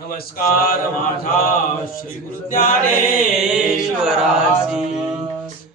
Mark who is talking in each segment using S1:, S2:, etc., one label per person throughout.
S1: नमस्कार माझा श्री गुरु ज्ञानेश्वरासी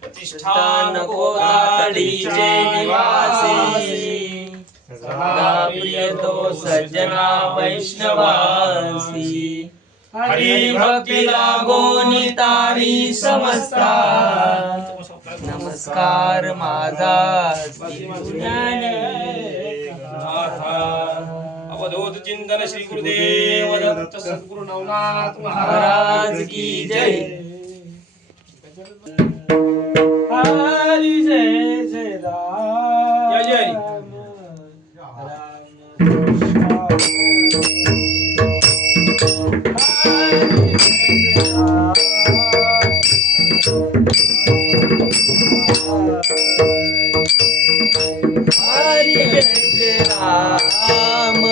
S1: प्रतिष्ठान कोदाडीचे निवासी। सदा प्रिय तो सज्जना वैष्णवासी। हरी भक्ती लागोनी तारी समजता नमस्कार माझा श्री अवधूत चिंतन श्री गुरुदेव दत्त सद्गुरु नवनाथ महाराज की जय. हरी जय जय राम। जय जय. Hari Ram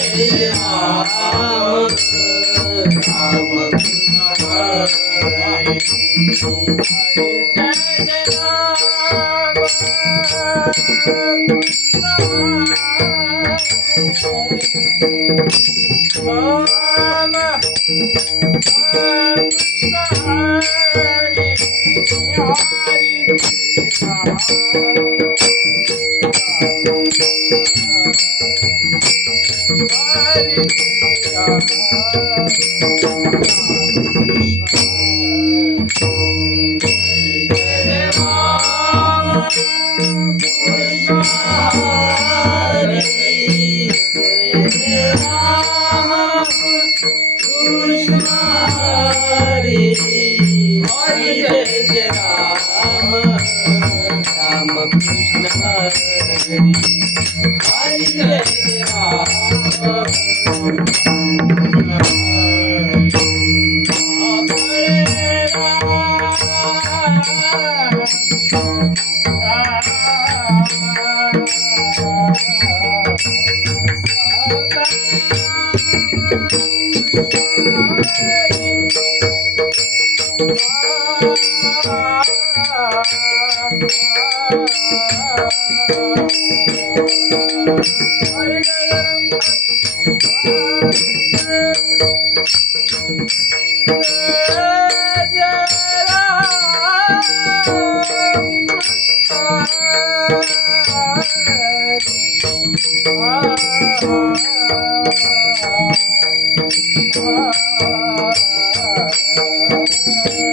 S1: Hare Krishna Krishna Ram Krishna Hare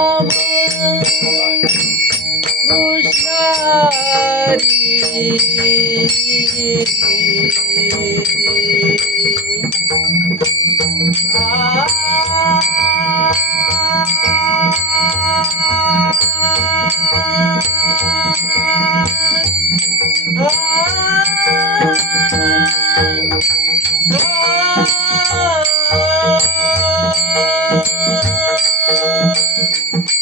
S1: Oh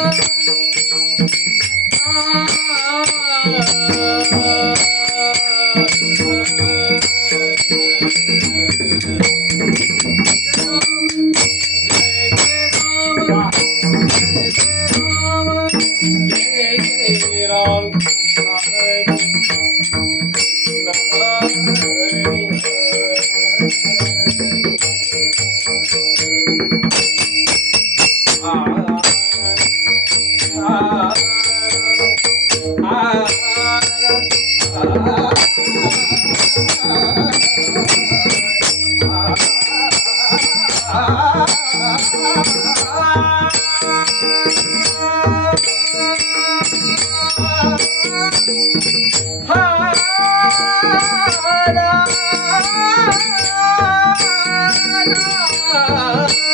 S1: Jai Jai